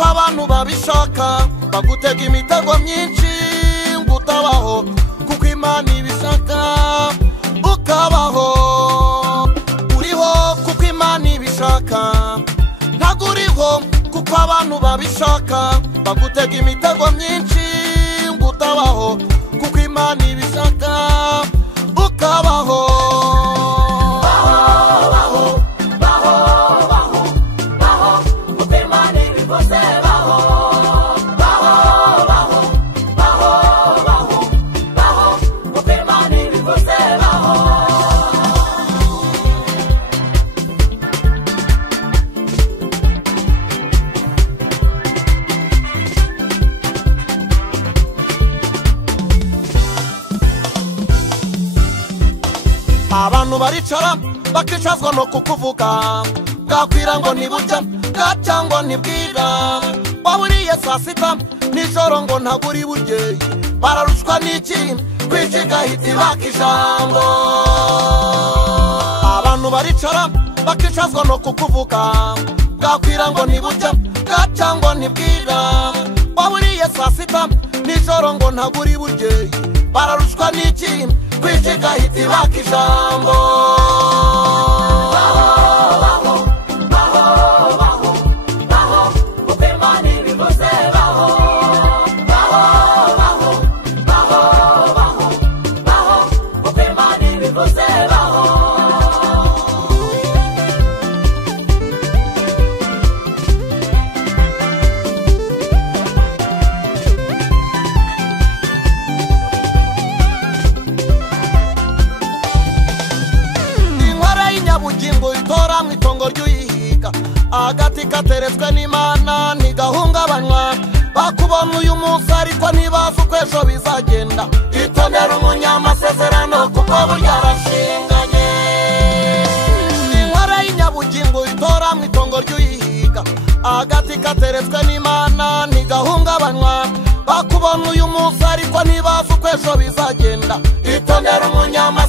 kuko abantu babishaka bagutega imitego myinshi ngo utabaho kuko Imana ibishaka ukabaho uriho kuko Imana ibishaka ntago uriho kuko abantu babishaka bagutega imitego myinshi ngo utabaho kuko Imana ibishaka ukabaho abantu baricara bakicazwa no kukuvuga bwakwira ngo nibucya bwacangwa ntibwira waburiye saa sita nijoro ngo ntaguri burye bararushwa n'iki kwica hiti bakijambo abantu baricara bakicazwa no kukuvuga bwakwira ngo nibucya bwacangwa ntibwira waburiye saa sita nijoro ngo ntaguri burye bararushwa n'iki kwica hiti bakijambo itora mwitongo ryuyihiga agati kateretswe n'Imana ntigahungabanywa bakubona uyu munsi ariko ntibazi uko ejo bizagenda itondera umunyamasezerano kuko burya arashinganye inkwara y'inyabugingo itora mwitongo ryuyihiga agati kateretswe n'Imana ntigahungabanywa bakubona uyu munsi ariko ntibazi uko ejo bizagenda itondera umunyamasezerano